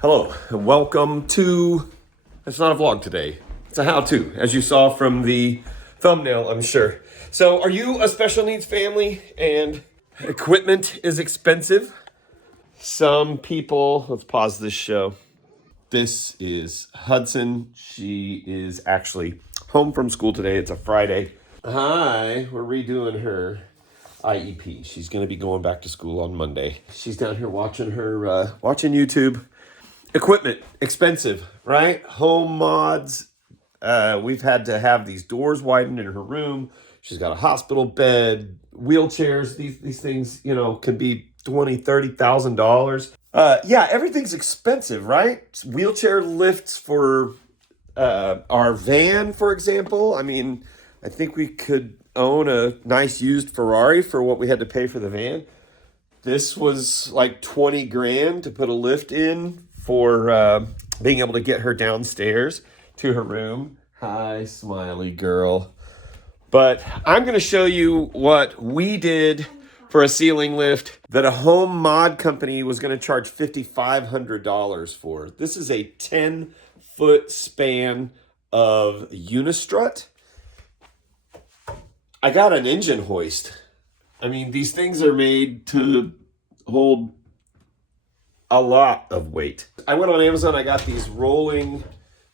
Hello, and welcome to, it's not a vlog today, it's a how-to, as you saw from the thumbnail, I'm sure. So are you a special needs family and equipment is expensive? Some people, let's pause this show. This is Hudson. She is actually home from school today. It's a Friday. Hi, we're redoing her IEP. She's gonna be going back to school on Monday. She's down here watching her, watching YouTube. Equipment, expensive, right? Home mods. We've had to have these doors widened in her room. She's got a hospital bed, wheelchairs. These things, you know, can be $20,000, $30,000. Yeah, everything's expensive, right? Wheelchair lifts for our van, for example. I mean, I think we could own a nice used Ferrari for what we had to pay for the van. This was like 20 grand to put a lift in for being able to get her downstairs to her room. Hi, smiley girl. But I'm going to show you what we did for a ceiling lift that a home mod company was going to charge $5,500 for. This is a 10-foot span of unistrut. I got an engine hoist. I mean, these things are made to hold a lot of weight. I went on Amazon, I got these rolling,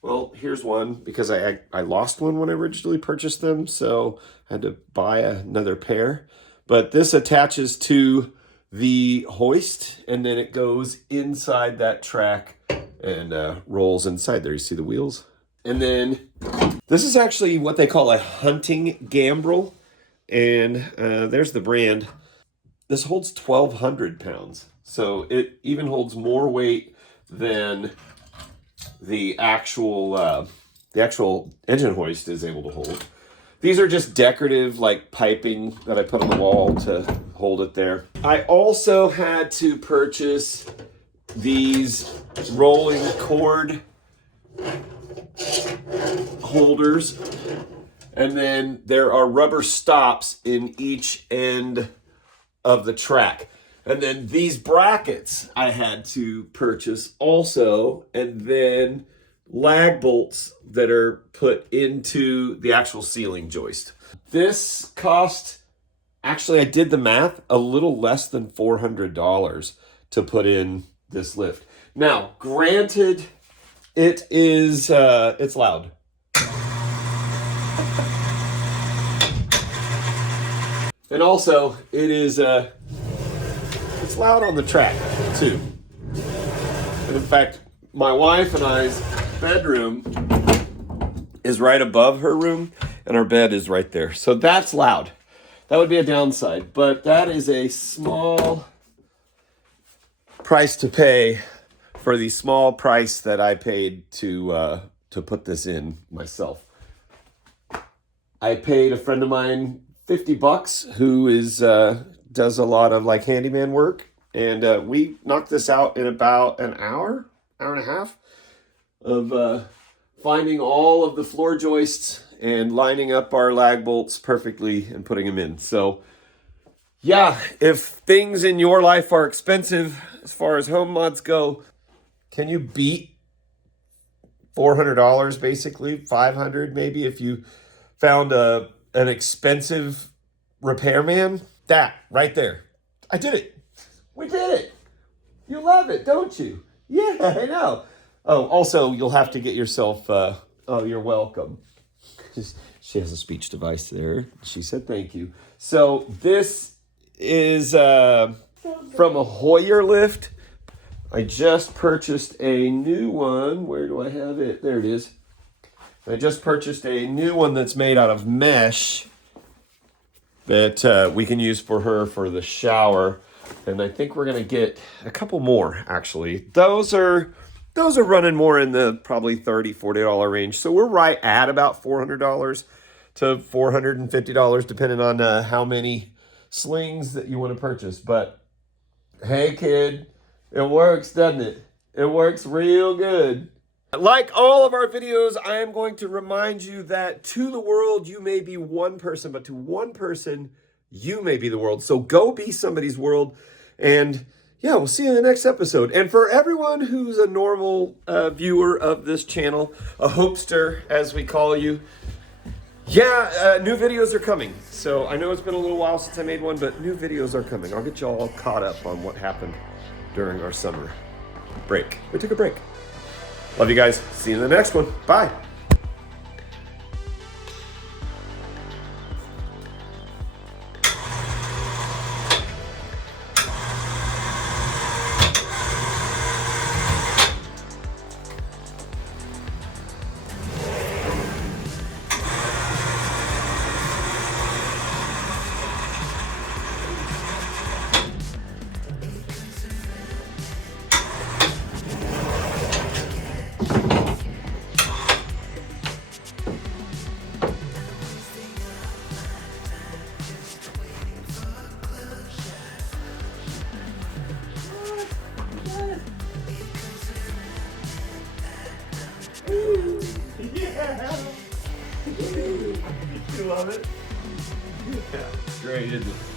well, here's one because I lost one when I originally purchased them, so I had to buy another pair. But this attaches to the hoist, and then it goes inside that track and rolls inside there. You see the wheels? And then this is actually what they call a hunting gambrel, and there's the brand. This holds 1,200 pounds. So it even holds more weight than the actual engine hoist is able to hold. These are just decorative, like piping that I put on the wall to hold it there. I also had to purchase these rolling cord holders, and then there are rubber stops in each end of the track. And then these brackets I had to purchase also, and then lag bolts that are put into the actual ceiling joist. This cost, actually I did the math, a little less than $400 to put in this lift. Now, granted, it is, it's loud. And also, it is, it's loud on the track, too. And in fact, my wife and I's bedroom is right above her room, and our bed is right there. So that's loud. That would be a downside, but that is a small price to pay for the small price that I paid to put this in myself. I paid a friend of mine $50 who is does a lot of like handyman work, and we knocked this out in about an hour and a half of finding all of the floor joists and lining up our lag bolts perfectly and putting them in. So yeah, if things in your life are expensive as far as home mods go, can you beat $400 basically, $500 maybe, if you found an expensive repairman? That right there. I did it. We did it. You love it, don't you? Yeah, I know. Oh, also, you'll have to get yourself, oh, you're welcome. She has a speech device there. She said thank you. So this is from a Hoyer lift. I just purchased a new one. Where do I have it? There it is. I just purchased a new one that's made out of mesh that we can use for her for the shower. And I think we're going to get a couple more, actually. Those are running more in the probably $30, $40 range. So we're right at about $400 to $450, depending on how many slings that you want to purchase. But hey, kid, it works, doesn't it? It works real good. Like all of our videos, I am going to remind you that to the world, you may be one person, but to one person, you may be the world. So go be somebody's world. And yeah, we'll see you in the next episode. And for everyone who's a normal viewer of this channel, a hopester, as we call you, yeah, new videos are coming. So I know it's been a little while since I made one, but new videos are coming. I'll get you all caught up on what happened during our summer break. We took a break. Love you guys. See you in the next one. Bye. Yeah. You love it? Yeah, great, isn't it?